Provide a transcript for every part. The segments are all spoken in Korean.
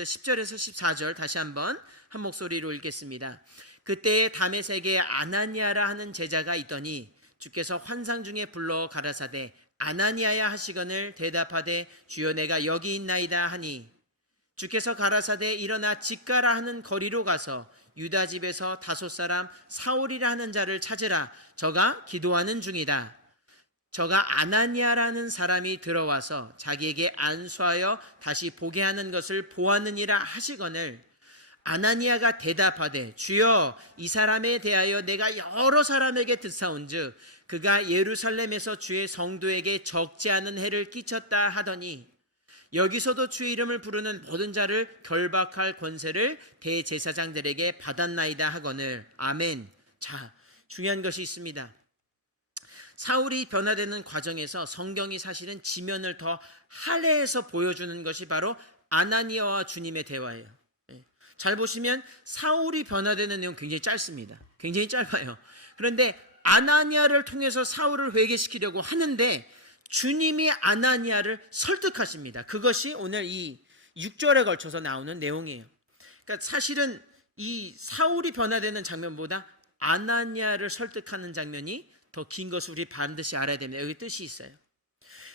먼저 10절에서 14절 다시 한번 한 목소리로 읽겠습니다. 그때에 다메섹에 아나니아라 하는 제자가 있더니 주께서 환상 중에 불러 가라사대 아나니아야 하시거늘 대답하되 주여 내가 여기 있나이다 하니 주께서 가라사대 일어나 집가라 하는 거리로 가서 유다 집에서 다섯 사람 사울이라 하는 자를 찾으라. 저가 기도하는 중이다. 저가 아나니아라는 사람이 들어와서 자기에게 안수하여 다시 보게 하는 것을 보았느니라 하시거늘 아나니아가 대답하되 주여 이 사람에 대하여 내가 여러 사람에게 듣사온즉 그가 예루살렘에서 주의 성도에게 적지 않은 해를 끼쳤다 하더니 여기서도 주의 이름을 부르는 모든 자를 결박할 권세를 대제사장들에게 받았나이다 하거늘. 아멘. 자, 중요한 것이 있습니다. 사울이 변화되는 과정에서 성경이 사실은 지면을 더 할애해서 보여주는 것이 바로 아나니아와 주님의 대화예요. 잘 보시면 사울이 변화되는 내용 굉장히 짧습니다. 굉장히 짧아요. 그런데 아나니아를 통해서 사울을 회개시키려고 하는데 주님이 아나니아를 설득하십니다. 그것이 오늘 이 6절에 걸쳐서 나오는 내용이에요. 그러니까 사실은 이 사울이 변화되는 장면보다 아나니아를 설득하는 장면이 더 긴 것을 우리 반드시 알아야 됩니다. 여기 뜻이 있어요.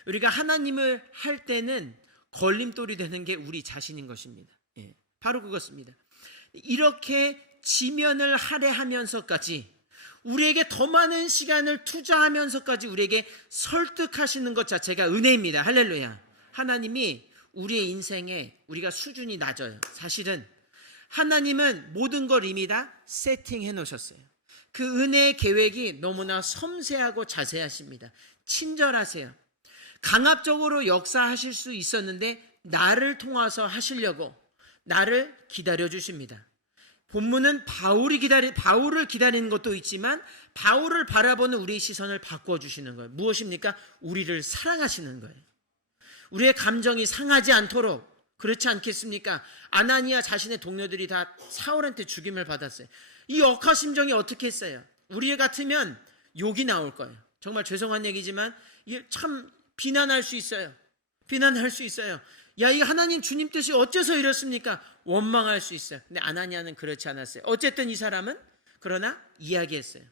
우리가 하나님을 할 때는 걸림돌이 되는 게 우리 자신인 것입니다. 바로 그것입니다. 이렇게 지면을 할애하면서까지 우리에게 더 많은 시간을 투자하면서까지 우리에게 설득하시는 것 자체가 은혜입니다. 할렐루야. 하나님이 우리의 인생에 우리가 수준이 낮아요. 사실은 하나님은 모든 걸 이미 다 세팅해 놓으셨어요. 그 은혜의 계획이 너무나 섬세하고 자세하십니다. 친절하세요. 강압적으로 역사하실 수 있었는데 나를 통해서 하시려고 나를 기다려 주십니다. 본문은 바울을 기다리는 것도 있지만 바울을 바라보는 우리의 시선을 바꿔주시는 거예요. 무엇입니까? 우리를 사랑하시는 거예요. 우리의 감정이 상하지 않도록. 그렇지 않겠습니까? 아나니아 자신의 동료들이 다 사울한테 죽임을 받았어요. 이 억하심정이 어떻게 했어요? 우리 같으면 욕이 나올 거예요. 정말 죄송한 얘기지만 참 비난할 수 있어요. 비난할 수 있어요. 야, 이 하나님 주님 뜻이 어째서 이렇습니까? 원망할 수 있어요. 근데 아나니아는 그렇지 않았어요. 어쨌든 이 사람은 그러나 이야기했어요.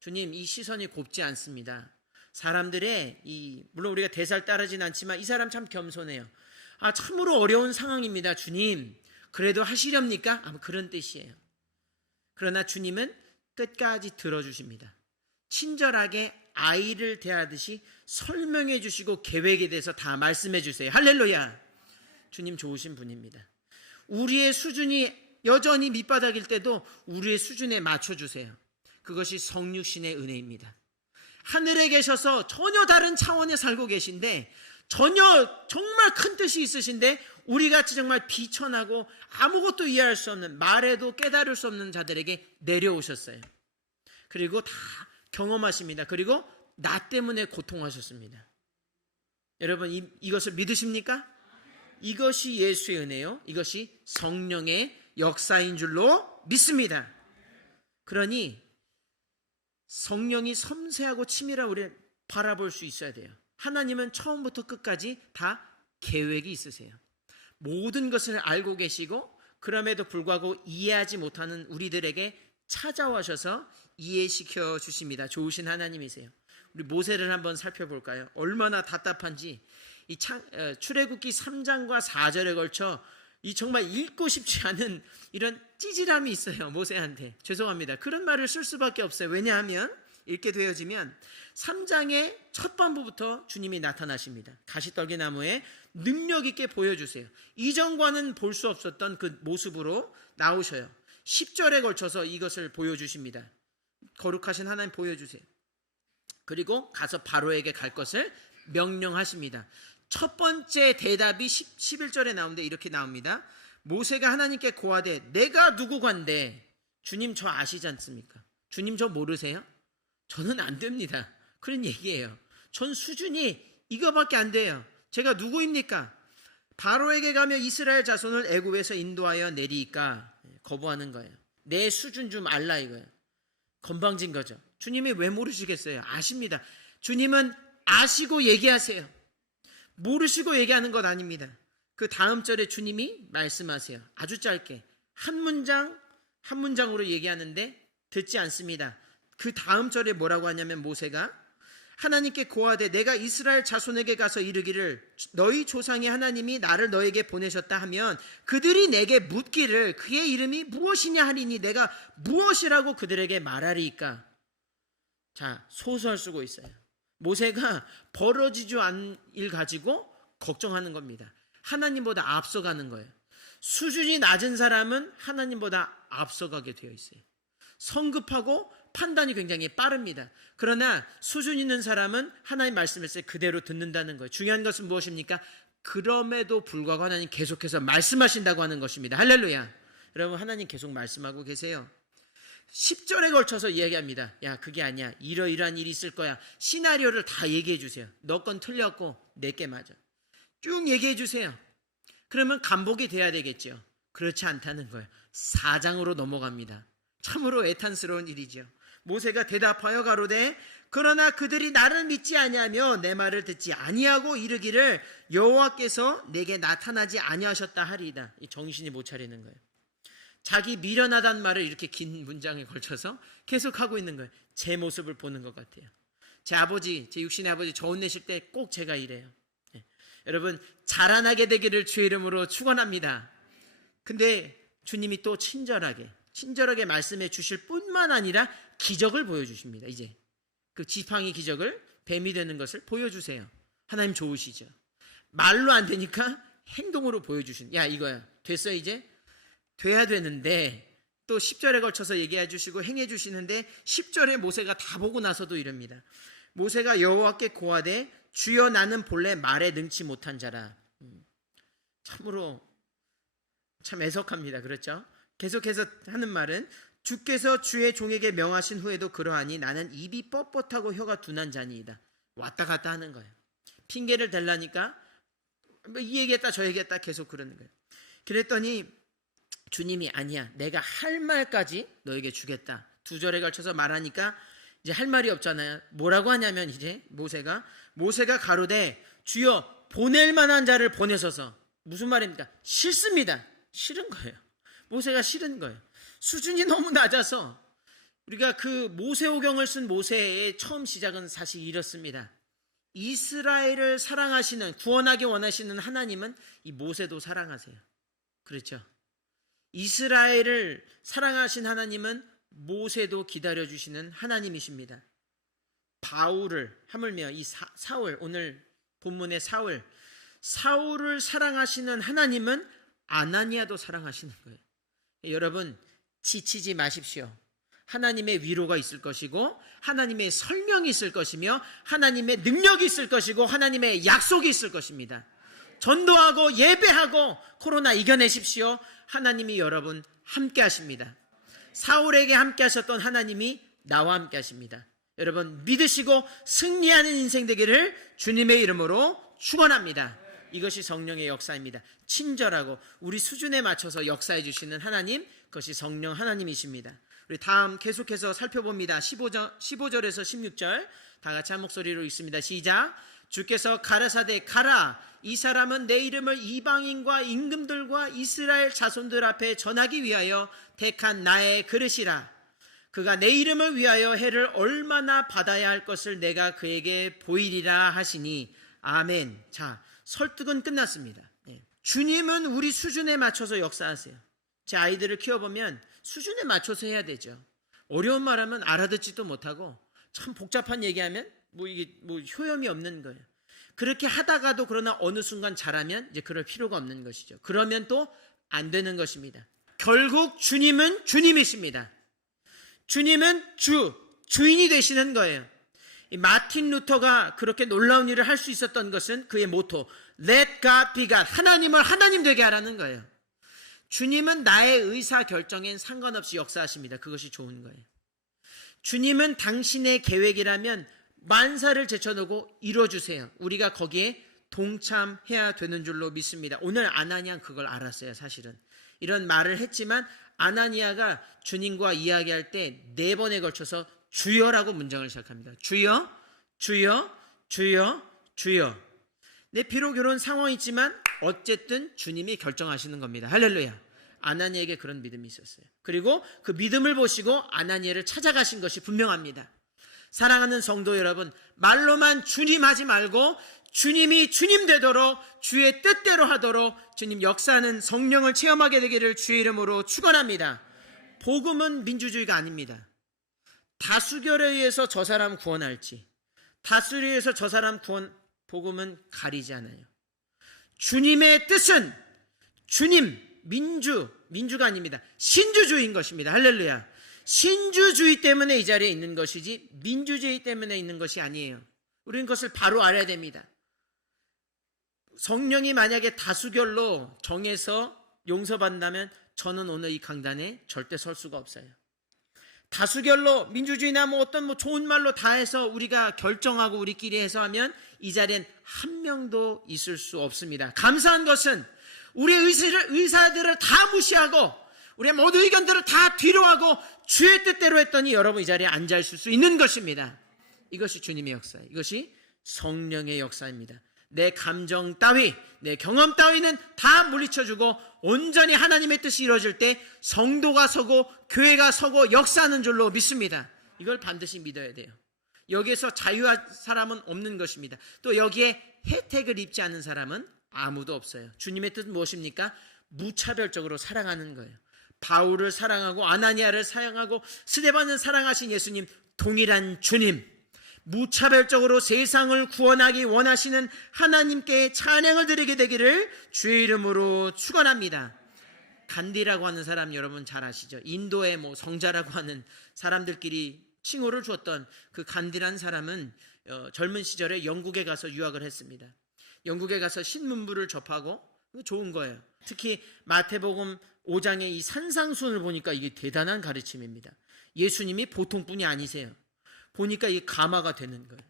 주님, 이 시선이 곱지 않습니다. 사람들의 물론 우리가 대사를 따르진 않지만 이 사람 참 겸손해요. 참으로 어려운 상황입니다. 주님, 그래도 하시렵니까? 아마 그런 뜻이에요. 그러나 주님은 끝까지 들어주십니다. 친절하게 아이를 대하듯이 설명해 주시고 계획에 대해서 다 말씀해 주세요. 할렐루야. 주님 좋으신 분입니다. 우리의 수준이 여전히 밑바닥일 때도 우리의 수준에 맞춰주세요. 그것이 성육신의 은혜입니다. 하늘에 계셔서 전혀 다른 차원에 살고 계신데 전혀 정말 큰 뜻이 있으신데 우리같이 정말 비천하고 아무것도 이해할 수 없는 말해도 깨달을 수 없는 자들에게 내려오셨어요. 그리고 다 경험하십니다. 그리고 나 때문에 고통하셨습니다. 여러분 이것을 믿으십니까? 이것이 예수의 은혜요. 이것이 성령의 역사인 줄로 믿습니다. 그러니 성령이 섬세하고 치밀하게 우리를 바라볼 수 있어야 돼요. 하나님은 처음부터 끝까지 다 계획이 있으세요. 모든 것을 알고 계시고 그럼에도 불구하고 이해하지 못하는 우리들에게 찾아와셔서 이해시켜 주십니다. 좋으신 하나님이세요. 우리 모세를 한번 살펴볼까요? 얼마나 답답한지 이 출애굽기 3장과 4절에 걸쳐 이 정말 읽고 싶지 않은 이런 찌질함이 있어요. 모세한테. 죄송합니다. 그런 말을 쓸 수밖에 없어요. 왜냐하면 읽게 되어지면 3장의 첫 반부부터 주님이 나타나십니다. 가시떨기 나무에 능력 있게 보여주세요. 이전과는 볼 수 없었던 그 모습으로 나오셔요. 10절에 걸쳐서 이것을 보여주십니다. 거룩하신 하나님 보여주세요. 그리고 가서 바로에게 갈 것을 명령하십니다. 첫 번째 대답이 11절에 나오는데 이렇게 나옵니다. 모세가 하나님께 고하되 내가 누구간데 주님 저 아시지 않습니까? 주님 저 모르세요? 저는 안 됩니다. 그런 얘기예요. 전 수준이 이거밖에 안 돼요. 제가 누구입니까? 바로에게 가며 이스라엘 자손을 애굽에서 인도하여 내리니까 거부하는 거예요. 내 수준 좀 알라 이거예요. 건방진 거죠. 주님이 왜 모르시겠어요? 아십니다. 주님은 아시고 얘기하세요. 모르시고 얘기하는 것 아닙니다. 그 다음 절에 주님이 말씀하세요. 아주 짧게 한 문장으로 얘기하는데 듣지 않습니다. 그 다음 절에 뭐라고 하냐면 모세가 하나님께 고하되 내가 이스라엘 자손에게 가서 이르기를 너희 조상의 하나님이 나를 너에게 보내셨다 하면 그들이 내게 묻기를 그의 이름이 무엇이냐 하리니 내가 무엇이라고 그들에게 말하리이까. 자, 소설 쓰고 있어요. 모세가 벌어지지 않은 일 가지고 걱정하는 겁니다. 하나님보다 앞서가는 거예요. 수준이 낮은 사람은 하나님보다 앞서가게 되어 있어요. 성급하고 판단이 굉장히 빠릅니다. 그러나 수준 있는 사람은 하나님 말씀을 그대로 듣는다는 거예요. 중요한 것은 무엇입니까? 그럼에도 불구하고 하나님 계속해서 말씀하신다고 하는 것입니다. 할렐루야. 여러분, 하나님 계속 말씀하고 계세요. 10절에 걸쳐서 이야기합니다. 야, 그게 아니야. 이러이러한 일이 있을 거야. 시나리오를 다 얘기해 주세요. 너 건 틀렸고 내 게 맞아. 쭉 얘기해 주세요. 그러면 감복이 돼야 되겠죠. 그렇지 않다는 거예요. 4장으로 넘어갑니다. 참으로 애탄스러운 일이죠. 모세가 대답하여 가로되 그러나 그들이 나를 믿지 아니하며 내 말을 듣지 아니하고 이르기를 여호와께서 내게 나타나지 아니하셨다 하리이다. 이 정신이 못 차리는 거예요. 자기 미련하단 말을 이렇게 긴 문장에 걸쳐서 계속하고 있는 거예요. 제 모습을 보는 것 같아요. 제 아버지, 제 육신의 아버지 저 혼내실 때 꼭 제가 이래요. 여러분, 자라나게 되기를 주의 이름으로 축원합니다. 근데 주님이 또 친절하게 말씀해 주실 뿐만 아니라 기적을 보여주십니다. 이제 그 지팡이 기적을 뱀이 되는 것을 보여주세요. 하나님 좋으시죠. 말로 안 되니까 행동으로 보여주신. 야, 이거야. 됐어 이제? 돼야 되는데 또 10절에 걸쳐서 얘기해 주시고 행해 주시는데 10절에 모세가 다 보고 나서도 이럽니다. 모세가 여호와께 고하되 주여 나는 본래 말에 능치 못한 자라. 참으로 참 애석합니다. 그렇죠? 계속해서 하는 말은 주께서 주의 종에게 명하신 후에도 그러하니 나는 입이 뻣뻣하고 혀가 둔한 자니이다. 왔다 갔다 하는 거예요. 핑계를 대려니까 이 얘기했다 저 얘기했다 계속 그러는 거예요. 그랬더니 주님이 아니야, 내가 할 말까지 너에게 주겠다. 2절에 걸쳐서 말하니까 이제 할 말이 없잖아요. 뭐라고 하냐면 이제 모세가 가로되 주여 보낼 만한 자를 보내소서. 무슨 말입니까? 싫습니다. 싫은 거예요. 모세가 싫은 거예요. 수준이 너무 낮아서. 우리가 그 모세오경을 쓴 모세의 처음 시작은 사실 이렇습니다. 이스라엘을 사랑하시는, 구원하기 원하시는 하나님은 이 모세도 사랑하세요. 그렇죠? 이스라엘을 사랑하신 하나님은 모세도 기다려주시는 하나님이십니다. 바울을 하물며 이 사울, 오늘 본문의 사울을 사랑하시는 하나님은 아나니아도 사랑하시는 거예요. 여러분, 지치지 마십시오. 하나님의 위로가 있을 것이고 하나님의 설명이 있을 것이며 하나님의 능력이 있을 것이고 하나님의 약속이 있을 것입니다. 전도하고 예배하고 코로나 이겨내십시오. 하나님이 여러분 함께 하십니다. 사울에게 함께 하셨던 하나님이 나와 함께 하십니다. 여러분 믿으시고 승리하는 인생 되기를 주님의 이름으로 축원합니다. 이것이 성령의 역사입니다. 친절하고 우리 수준에 맞춰서 역사해 주시는 하나님, 그것이 성령 하나님이십니다. 우리 다음 계속해서 살펴봅니다. 15절에서 16절 다 같이 한 목소리로 읽습니다. 시작. 주께서 가라사대 가라, 이 사람은 내 이름을 이방인과 임금들과 이스라엘 자손들 앞에 전하기 위하여 택한 나의 그릇이라. 그가 내 이름을 위하여 해를 얼마나 받아야 할 것을 내가 그에게 보이리라 하시니 아멘. 자, 설득은 끝났습니다. 주님은 우리 수준에 맞춰서 역사하세요. 제 아이들을 키워보면 수준에 맞춰서 해야 되죠. 어려운 말하면 알아듣지도 못하고 참 복잡한 얘기하면 이게 효염이 없는 거예요. 그렇게 하다가도 그러나 어느 순간 잘하면 이제 그럴 필요가 없는 것이죠. 그러면 또 안 되는 것입니다. 결국 주님은 주님이십니다. 주님은 주인이 되시는 거예요. 이 마틴 루터가 그렇게 놀라운 일을 할 수 있었던 것은 그의 모토 Let God be God, 하나님을 하나님 되게 하라는 거예요. 주님은 나의 의사결정엔 상관없이 역사하십니다. 그것이 좋은 거예요. 주님은 당신의 계획이라면 만사를 제쳐놓고 이뤄주세요. 우리가 거기에 동참해야 되는 줄로 믿습니다. 오늘 아나니아는 그걸 알았어요. 사실은 이런 말을 했지만 아나니아가 주님과 이야기할 때 4번에 걸쳐서 주여라고 문장을 시작합니다. 주여, 주여, 주여, 주여. 네, 비록 이런 상황이 있지만 어쨌든 주님이 결정하시는 겁니다. 할렐루야. 아나니에게 그런 믿음이 있었어요. 그리고 그 믿음을 보시고 아나니엘을 찾아가신 것이 분명합니다. 사랑하는 성도 여러분, 말로만 주님 하지 말고 주님이 주님 되도록 주의 뜻대로 하도록 주님 역사하는 성령을 체험하게 되기를 주의 이름으로 축원합니다. 복음은 민주주의가 아닙니다. 다수결에 의해서 저 사람 구원할지, 다수결에 의해서 저 사람 구원, 복음은 가리지 않아요. 주님의 뜻은 주님, 민주가 아닙니다. 신주주의인 것입니다. 할렐루야. 신주주의 때문에 이 자리에 있는 것이지 민주주의 때문에 있는 것이 아니에요. 우리는 그것을 바로 알아야 됩니다. 성령이 만약에 다수결로 정해서 용서받는다면 저는 오늘 이 강단에 절대 설 수가 없어요. 다수결로 민주주의나 어떤 좋은 말로 다 해서 우리가 결정하고 우리끼리 해서 하면 이 자리엔 한 명도 있을 수 없습니다. 감사한 것은 우리 의사들을 다 무시하고 우리의 모든 의견들을 다 뒤로하고 주의 뜻대로 했더니 여러분 이 자리에 앉아 있을 수 있는 것입니다. 이것이 주님의 역사예요. 이것이 성령의 역사입니다. 내 감정 따위, 내 경험 따위는 다 물리쳐주고 온전히 하나님의 뜻이 이루어질 때 성도가 서고 교회가 서고 역사하는 줄로 믿습니다. 이걸 반드시 믿어야 돼요. 여기에서 자유한 사람은 없는 것입니다. 또 여기에 혜택을 입지 않는 사람은 아무도 없어요. 주님의 뜻은 무엇입니까? 무차별적으로 사랑하는 거예요. 바울을 사랑하고 아나니아를 사랑하고 스데반을 사랑하신 예수님, 동일한 주님, 무차별적으로 세상을 구원하기 원하시는 하나님께 찬양을 드리게 되기를 주의 이름으로 축원합니다. 간디라고 하는 사람 여러분 잘 아시죠? 인도의 성자라고 하는 사람들끼리 칭호를 주었던 그 간디라는 사람은 젊은 시절에 영국에 가서 유학을 했습니다. 영국에 가서 신문부를 접하고 좋은 거예요. 특히 마태복음 5장의 이 산상수훈을 보니까 이게 대단한 가르침입니다. 예수님이 보통 분이 아니세요. 보니까 이게 감화가 되는 거예요.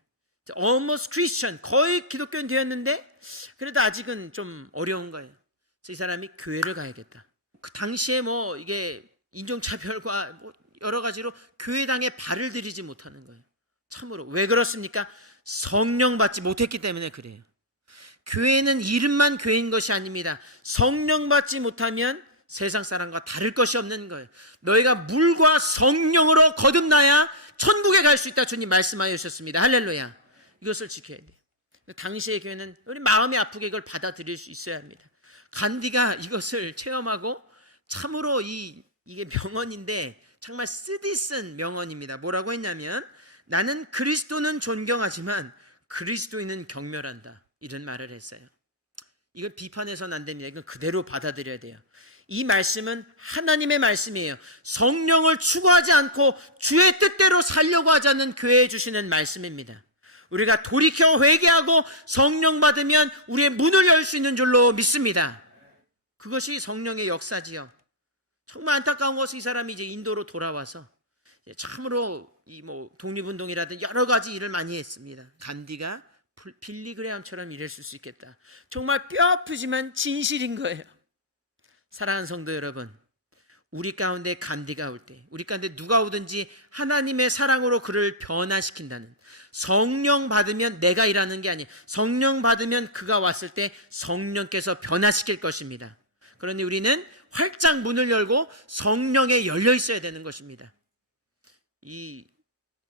Almost Christian, 거의 기독교인 되었는데 그래도 아직은 좀 어려운 거예요. 그래서 이 사람이 교회를 가야겠다. 그 당시에 이게 인종차별과 여러 가지로 교회당에 발을 들이지 못하는 거예요. 참으로. 왜 그렇습니까? 성령 받지 못했기 때문에 그래요. 교회는 이름만 교회인 것이 아닙니다. 성령 받지 못하면 세상 사람과 다를 것이 없는 거예요. 너희가 물과 성령으로 거듭나야 천국에 갈 수 있다 주님 말씀하여 주셨습니다. 할렐루야. 이것을 지켜야 돼요. 당시의 교회는 우리 마음이 아프게 이걸 받아들일 수 있어야 합니다. 간디가 이것을 체험하고 참으로 이게 명언인데 정말 쓰디쓴 명언입니다. 뭐라고 했냐면 나는 그리스도는 존경하지만 그리스도인은 경멸한다. 이런 말을 했어요. 이걸 비판해서는 안 됩니다. 이건 그대로 받아들여야 돼요. 이 말씀은 하나님의 말씀이에요. 성령을 추구하지 않고 주의 뜻대로 살려고 하지 않는 교회에 주시는 말씀입니다. 우리가 돌이켜 회개하고 성령 받으면 우리의 문을 열 수 있는 줄로 믿습니다. 그것이 성령의 역사지요. 정말 안타까운 것은 이 사람이 이제 인도로 돌아와서 참으로 독립운동이라든 여러 가지 일을 많이 했습니다. 간디가 빌리그레함처럼 일했을 수 있겠다. 정말 뼈 아프지만 진실인 거예요. 사랑하는 성도 여러분, 우리 가운데 간디가 올 때, 우리 가운데 누가 오든지 하나님의 사랑으로 그를 변화시킨다는, 성령 받으면 내가 일하는 게 아니에요. 성령 받으면 그가 왔을 때 성령께서 변화시킬 것입니다. 그러니 우리는 활짝 문을 열고 성령에 열려 있어야 되는 것입니다. 이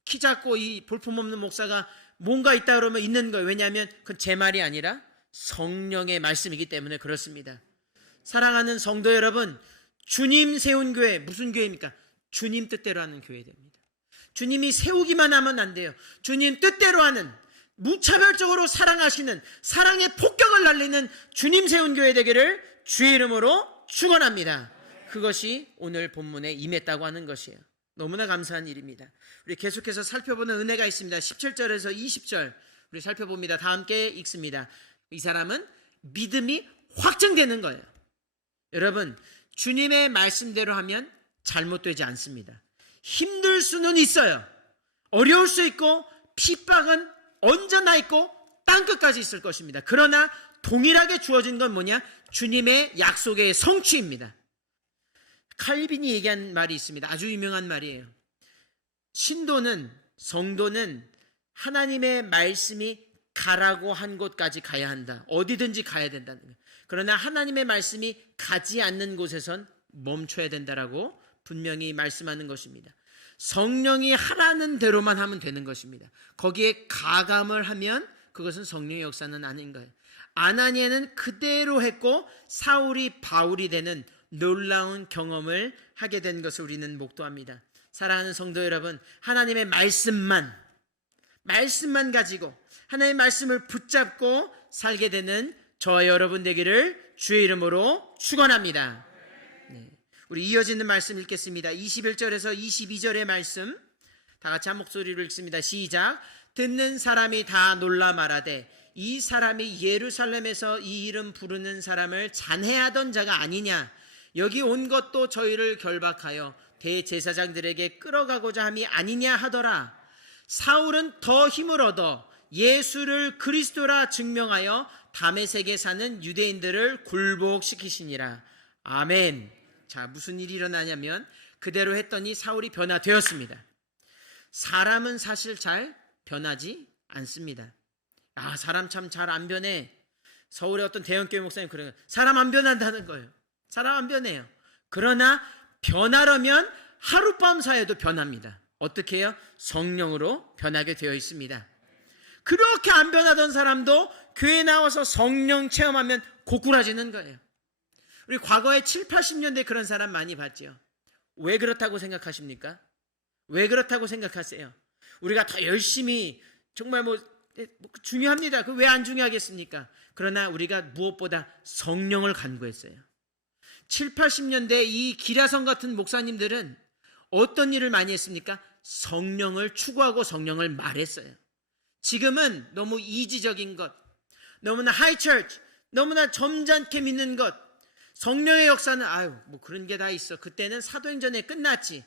키 작고 이 볼품없는 목사가 뭔가 있다 그러면 있는 거예요. 왜냐하면 그건 제 말이 아니라 성령의 말씀이기 때문에 그렇습니다. 사랑하는 성도 여러분, 주님 세운 교회, 무슨 교회입니까? 주님 뜻대로 하는 교회 됩니다. 주님이 세우기만 하면 안 돼요. 주님 뜻대로 하는, 무차별적으로 사랑하시는, 사랑의 폭격을 날리는 주님 세운 교회 되기를 주의 이름으로 축원합니다. 그것이 오늘 본문에 임했다고 하는 것이에요. 너무나 감사한 일입니다. 우리 계속해서 살펴보는 은혜가 있습니다. 17절에서 20절 우리 살펴봅니다. 다 함께 읽습니다. 이 사람은 믿음이 확증되는 거예요. 여러분, 주님의 말씀대로 하면 잘못되지 않습니다. 힘들 수는 있어요. 어려울 수 있고 핍박은 언제나 있고 땅끝까지 있을 것입니다. 그러나 동일하게 주어진 건 뭐냐? 주님의 약속의 성취입니다. 칼빈이 얘기한 말이 있습니다. 아주 유명한 말이에요. 신도는, 성도는 하나님의 말씀이 가라고 한 곳까지 가야 한다. 어디든지 가야 된다는 거예요. 그러나 하나님의 말씀이 가지 않는 곳에선 멈춰야 된다라고 분명히 말씀하는 것입니다. 성령이 하라는 대로만 하면 되는 것입니다. 거기에 가감을 하면 그것은 성령의 역사는 아닌 거예요. 아나니아는 그대로 했고 사울이 바울이 되는 놀라운 경험을 하게 된 것을 우리는 목도합니다. 사랑하는 성도 여러분, 하나님의 말씀만 가지고 하나님의 말씀을 붙잡고 살게 되는 저와 여러분 되기를 주의 이름으로 축원합니다. 네. 우리 이어지는 말씀 읽겠습니다. 21절에서 22절의 말씀 다 같이 한 목소리로 읽습니다. 시작. 듣는 사람이 다 놀라 말하되 이 사람이 예루살렘에서 이 이름 부르는 사람을 잔해하던 자가 아니냐. 여기 온 것도 저희를 결박하여 대제사장들에게 끌어가고자 함이 아니냐 하더라. 사울은 더 힘을 얻어 예수를 그리스도라 증명하여 다메섹에 사는 유대인들을 굴복시키시니라. 아멘. 자, 무슨 일이 일어나냐면 그대로 했더니 사울이 변화되었습니다. 사람은 사실 잘 변하지 않습니다. 아, 사람 참 잘 안 변해. 서울의 어떤 대형교회 목사님 그래요. 사람 안 변한다는 거예요. 사람 안 변해요. 그러나 변하려면 하룻밤 사이에도 변합니다. 어떻게 해요? 성령으로 변하게 되어 있습니다. 그렇게 안 변하던 사람도 교회에 나와서 성령 체험하면 고꾸라지는 거예요. 우리 과거에 7, 80년대 그런 사람 많이 봤죠. 왜 그렇다고 생각하십니까? 왜 그렇다고 생각하세요? 우리가 더 열심히 정말 중요합니다. 그 왜 안 중요하겠습니까? 그러나 우리가 무엇보다 성령을 간구했어요. 7, 80년대 이 기라성 같은 목사님들은 어떤 일을 많이 했습니까? 성령을 추구하고 성령을 말했어요. 지금은 너무 이지적인 것, 너무나 하이처치, 너무나 점잖게 믿는 것, 성령의 역사는 그런 게 다 있어. 그때는 사도행전에 끝났지.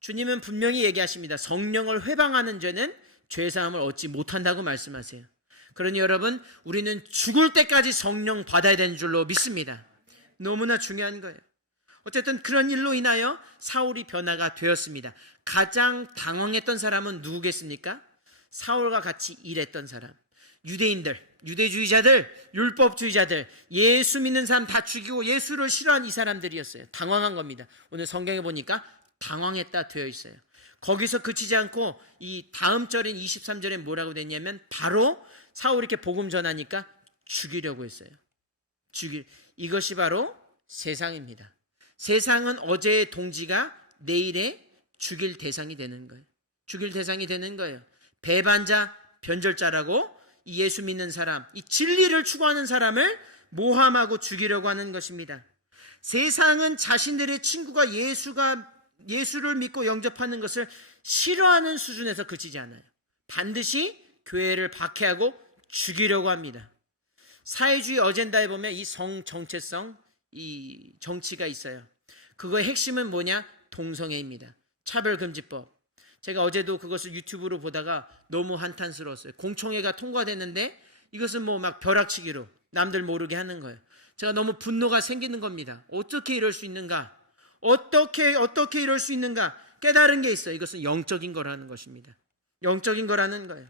주님은 분명히 얘기하십니다. 성령을 회방하는 죄는 죄사함을 얻지 못한다고 말씀하세요. 그러니 여러분, 우리는 죽을 때까지 성령 받아야 되는 줄로 믿습니다. 너무나 중요한 거예요. 어쨌든 그런 일로 인하여 사울이 변화가 되었습니다. 가장 당황했던 사람은 누구겠습니까? 사울과 같이 일했던 사람, 유대인들, 유대주의자들, 율법주의자들, 예수 믿는 사람 다 죽이고 예수를 싫어한 이 사람들이었어요. 당황한 겁니다. 오늘 성경에 보니까 당황했다 되어 있어요. 거기서 그치지 않고 이 다음 절인 23절에 뭐라고 됐냐면 바로 사울이 이렇게 복음 전하니까 죽이려고 했어요. 이것이 바로 세상입니다. 세상은 어제의 동지가 내일의 죽일 대상이 되는 거예요. 죽일 대상이 되는 거예요. 배반자, 변절자라고 이 예수 믿는 사람, 이 진리를 추구하는 사람을 모함하고 죽이려고 하는 것입니다. 세상은 자신들의 친구가 예수를 믿고 영접하는 것을 싫어하는 수준에서 그치지 않아요. 반드시 교회를 박해하고 죽이려고 합니다. 사회주의 어젠다에 보면 이 성정체성, 이 정치가 있어요. 그거의 핵심은 뭐냐? 동성애입니다. 차별금지법. 제가 어제도 그것을 유튜브로 보다가 너무 한탄스러웠어요. 공청회가 통과됐는데 이것은 막 벼락치기로 남들 모르게 하는 거예요. 제가 너무 분노가 생기는 겁니다. 어떻게 이럴 수 있는가? 어떻게 이럴 수 있는가? 깨달은 게 있어요. 이것은 영적인 거라는 것입니다. 영적인 거라는 거예요.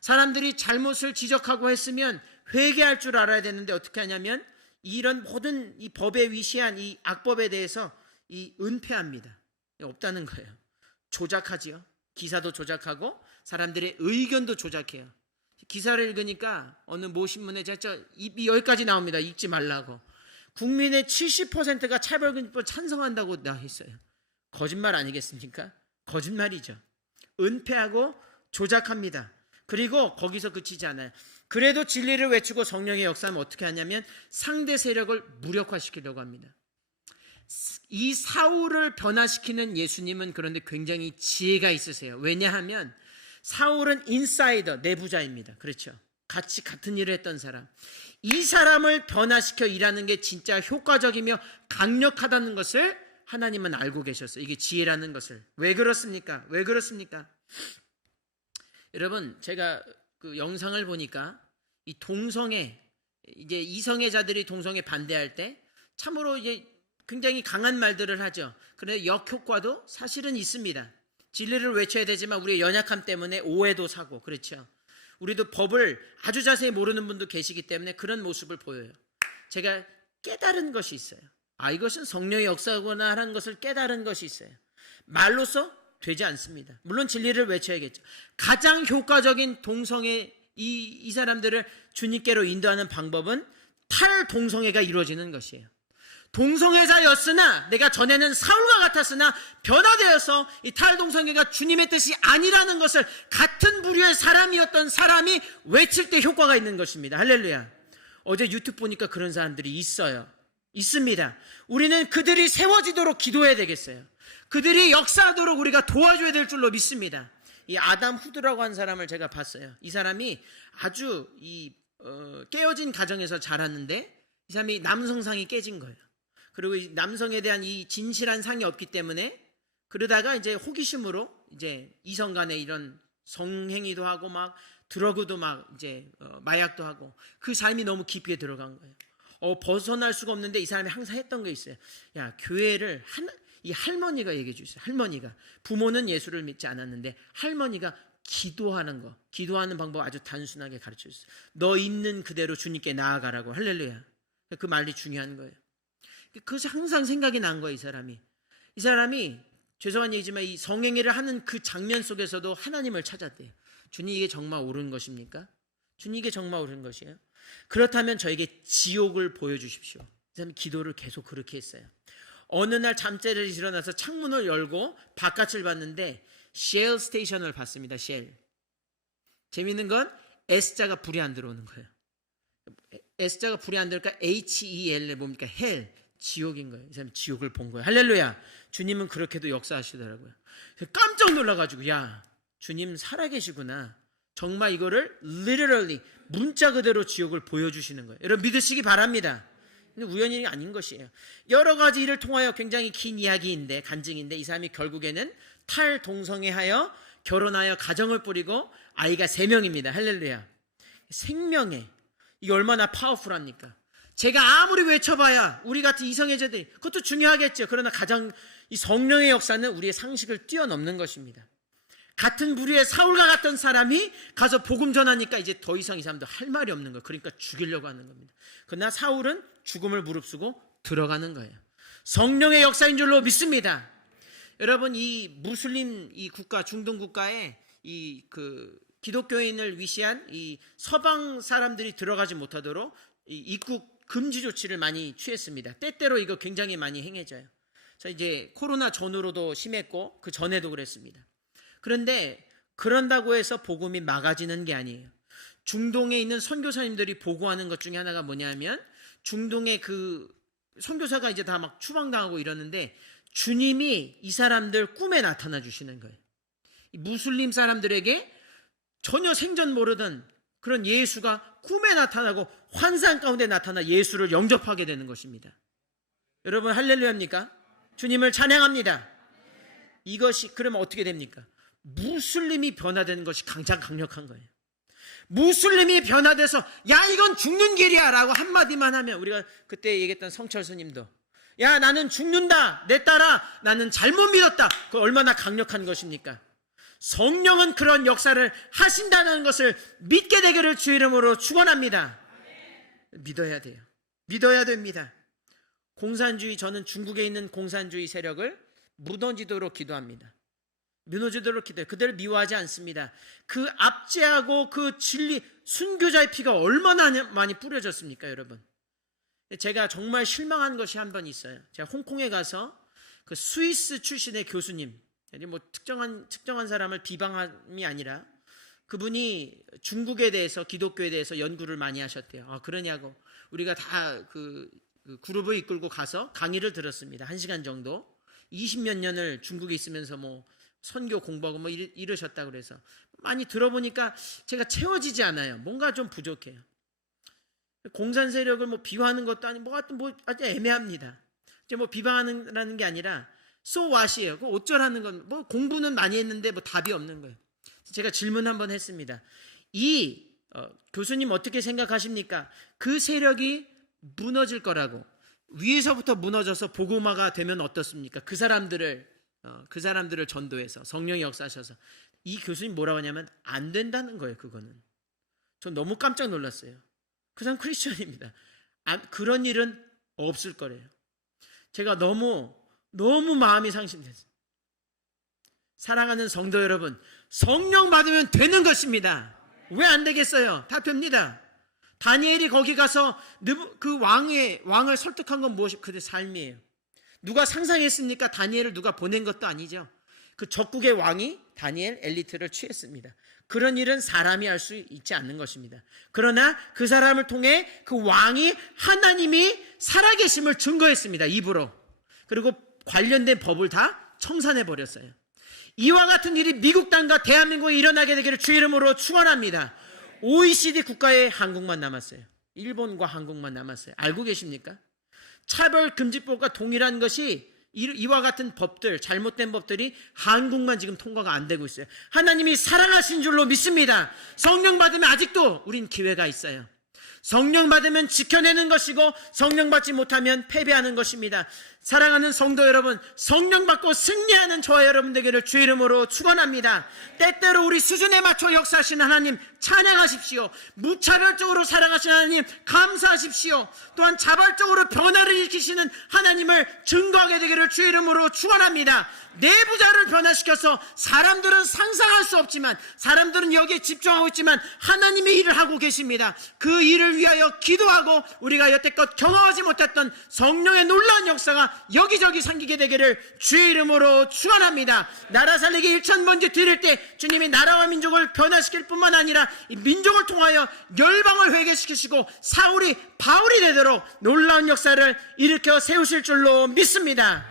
사람들이 잘못을 지적하고 했으면 회개할 줄 알아야 되는데 어떻게 하냐면 이런 모든 이 법에 위시한 이 악법에 대해서 이 은폐합니다. 없다는 거예요. 조작하지요. 기사도 조작하고 사람들의 의견도 조작해요. 기사를 읽으니까 어느 모 신문에 입이 여기까지 나옵니다. 읽지 말라고. 국민의 70%가 차별금지법 찬성한다고 했어요. 거짓말 아니겠습니까? 거짓말이죠. 은폐하고 조작합니다. 그리고 거기서 그치지 않아요. 그래도 진리를 외치고 성령의 역사는 어떻게 하냐면 상대 세력을 무력화시키려고 합니다. 이 사울을 변화시키는 예수님은 그런데 굉장히 지혜가 있으세요. 왜냐하면 사울은 인사이더, 내부자입니다. 그렇죠? 같은 일을 했던 사람. 이 사람을 변화시켜 일하는 게 진짜 효과적이며 강력하다는 것을 하나님은 알고 계셨어요. 이게 지혜라는 것을. 왜 그렇습니까? 여러분, 제가 그 영상을 보니까 이 동성애, 이제 이성애자들이 동성애 반대할 때 참으로 이제 굉장히 강한 말들을 하죠. 그런데 역효과도 사실은 있습니다. 진리를 외쳐야 되지만 우리의 연약함 때문에 오해도 사고, 그렇죠. 우리도 법을 아주 자세히 모르는 분도 계시기 때문에 그런 모습을 보여요. 제가 깨달은 것이 있어요. 이것은 성령의 역사구나 하는 것을 깨달은 것이 있어요. 말로써 되지 않습니다. 물론 진리를 외쳐야겠죠. 가장 효과적인 동성애 이 사람들을 주님께로 인도하는 방법은 탈동성애가 이루어지는 것이에요. 동성애자였으나 내가 전에는 사울과 같았으나 변화되어서 이 탈동성애가 주님의 뜻이 아니라는 것을 같은 부류의 사람이었던 사람이 외칠 때 효과가 있는 것입니다. 할렐루야. 어제 유튜브 보니까 그런 사람들이 있습니다. 우리는 그들이 세워지도록 기도해야 되겠어요. 그들이 역사하도록 우리가 도와줘야 될 줄로 믿습니다. 이 아담 후드라고 하는 사람을 제가 봤어요. 이 사람이 아주 깨어진 가정에서 자랐는데 이 사람이 남성상이 깨진 거예요. 그리고 이 남성에 대한 이 진실한 상이 없기 때문에 그러다가 이제 호기심으로 이제 이성 간에 이런 성행위도 하고 막 드러그도 막 이제 마약도 하고 그 삶이 너무 깊게 들어간 거예요. 벗어날 수가 없는데 이 사람이 항상 했던 게 있어요. 야, 교회를 이 할머니가 얘기해 주셨어요. 할머니가 부모는 예수를 믿지 않았는데 할머니가 기도하는 방법 아주 단순하게 가르쳐 줬어요. 너 있는 그대로 주님께 나아가라고. 할렐루야. 그 말이 중요한 거예요. 그것이 항상 생각이 난 거예요. 이 사람이 죄송한 얘기지만 이 성행위를 하는 그 장면 속에서도 하나님을 찾았대요. 주님, 이게 정말 옳은 것입니까? 주님, 이게 정말 옳은 것이에요? 그렇다면 저에게 지옥을 보여주십시오. 이 사람이 기도를 계속 그렇게 했어요. 어느 날 잠자리에 일어나서 창문을 열고 바깥을 봤는데 쉘 스테이션을 봤습니다. 쉘. 재밌는 건 S자가 불이 안 들어오는 거예요. S자가 불이 안 들어오니까 HEL에 뭡니까? 헬. 지옥인 거예요. 이 사람이 지옥을 본 거예요. 할렐루야. 주님은 그렇게도 역사하시더라고요. 깜짝 놀라가지고 야, 주님 살아계시구나. 정말 이거를 literally 문자 그대로 지옥을 보여주시는 거예요. 여러분 믿으시기 바랍니다. 우연이 아닌 것이에요. 여러 가지 일을 통하여 굉장히 긴 이야기인데 간증인데 이 사람이 결국에는 탈동성애하여 결혼하여 가정을 꾸리고 아이가 3명입니다. 할렐루야. 생명에 이게 얼마나 파워풀합니까? 제가 아무리 외쳐봐야 우리 같은 이성애자들이 그것도 중요하겠죠. 그러나 가장 이 성령의 역사는 우리의 상식을 뛰어넘는 것입니다. 같은 부류의 사울과 같은 사람이 가서 복음 전하니까 이제 더 이상 이 사람도 할 말이 없는 거예요. 그러니까 죽이려고 하는 겁니다. 그러나 사울은 죽음을 무릅쓰고 들어가는 거예요. 성령의 역사인 줄로 믿습니다. 여러분 이 무슬림 이 국가 중동 국가에 이 기독교인을 위시한 이 서방 사람들이 들어가지 못하도록 이 입국 금지 조치를 많이 취했습니다. 때때로 이거 굉장히 많이 행해져요. 이제 코로나 전후로도 심했고 그 전에도 그랬습니다. 그런데 그런다고 해서 복음이 막아지는 게 아니에요. 중동에 있는 선교사님들이 보고하는 것 중에 하나가 뭐냐면 중동의 그 선교사가 이제 다 막 추방당하고 이러는데 주님이 이 사람들 꿈에 나타나 주시는 거예요. 무슬림 사람들에게 전혀 생전 모르던 그런 예수가 꿈에 나타나고 환상 가운데 나타나 예수를 영접하게 되는 것입니다. 여러분 할렐루야입니까? 주님을 찬양합니다. 이것이 그러면 어떻게 됩니까? 무슬림이 변화되는 것이 가장 강력한 거예요. 무슬림이 변화돼서 야 이건 죽는 길이야 라고 한마디만 하면 우리가 그때 얘기했던 성철 스님도 야 나는 죽는다 내 딸아 나는 잘못 믿었다. 그 얼마나 강력한 것입니까? 성령은 그런 역사를 하신다는 것을 믿게 되기를 주 이름으로 축원합니다. 믿어야 돼요. 믿어야 됩니다. 공산주의 저는 중국에 있는 공산주의 세력을 무너지도록 기도합니다. 무너지도록 기도해요. 그들을 미워하지 않습니다. 그 압제하고 그 진리 순교자의 피가 얼마나 많이 뿌려졌습니까 여러분. 제가 정말 실망한 것이 한 번 있어요. 제가 홍콩에 가서 그 스위스 출신의 교수님 뭐 특정한 사람을 비방함이 아니라 그분이 중국에 대해서 기독교에 대해서 연구를 많이 하셨대요. 그러냐고 우리가 다 그 그룹을 이끌고 가서 강의를 들었습니다. 1시간 정도 20몇 년을 중국에 있으면서 뭐 선교 공부하고 뭐 이러셨다고 그래서 많이 들어보니까 제가 채워지지 않아요. 뭔가 좀 부족해요. 공산 세력을 뭐 비화하는 것도 아니고 뭐 아주 애매합니다. 이제 뭐 비방하는 게 아니라 so what이에요. 그 어쩌라는 건 뭐 공부는 많이 했는데 뭐 답이 없는 거예요. 제가 질문 한번 했습니다. 교수님 어떻게 생각하십니까? 그 세력이 무너질 거라고 위에서부터 무너져서 복음화가 되면 어떻습니까? 그 사람들을 전도해서 성령이 역사하셔서 이 교수님 뭐라고 하냐면 안 된다는 거예요. 그거는 전 너무 깜짝 놀랐어요. 그 사람 크리스천입니다. 그런 일은 없을 거래요. 제가 너무 마음이 상심됐어요. 사랑하는 성도 여러분, 성령 받으면 되는 것입니다. 왜 안 되겠어요? 다 됩니다. 다니엘이 거기 가서 그 왕을 설득한 건 무엇이? 그의 삶이에요. 누가 상상했습니까? 다니엘을 누가 보낸 것도 아니죠. 그 적국의 왕이 다니엘 엘리트를 취했습니다. 그런 일은 사람이 할 수 있지 않는 것입니다. 그러나 그 사람을 통해 그 왕이 하나님이 살아계심을 증거했습니다. 입으로. 그리고 관련된 법을 다 청산해 버렸어요. 이와 같은 일이 미국 땅과 대한민국에 일어나게 되기를 주 이름으로 축원합니다. OECD 국가에 한국만 남았어요. 일본과 한국만 남았어요. 알고 계십니까? 차별금지법과 동일한 것이 이와 같은 법들, 잘못된 법들이 한국만 지금 통과가 안 되고 있어요. 하나님이 사랑하신 줄로 믿습니다. 성령 받으면 아직도 우린 기회가 있어요. 성령 받으면 지켜내는 것이고 성령 받지 못하면 패배하는 것입니다. 사랑하는 성도 여러분, 성령 받고 승리하는 저와 여러분 되기를 주 이름으로 축원합니다. 때때로 우리 수준에 맞춰 역사하시는 하나님 찬양하십시오. 무차별적으로 사랑하시는 하나님 감사하십시오. 또한 자발적으로 변화를 일으키시는 하나님을 증거하게 되기를 주 이름으로 축원합니다. 내부자를 변화시켜서 사람들은 상상할 수 없지만, 사람들은 여기에 집중하고 있지만 하나님의 일을 하고 계십니다. 그 일을 위하여 기도하고 우리가 여태껏 경험하지 못했던 성령의 놀라운 역사가 여기저기 생기게 되기를 주의 이름으로 축원합니다. 나라 살리기 1,000번째 드릴 때 주님이 나라와 민족을 변화시킬 뿐만 아니라 이 민족을 통하여 열방을 회개시키시고 사울이 바울이 되도록 놀라운 역사를 일으켜 세우실 줄로 믿습니다.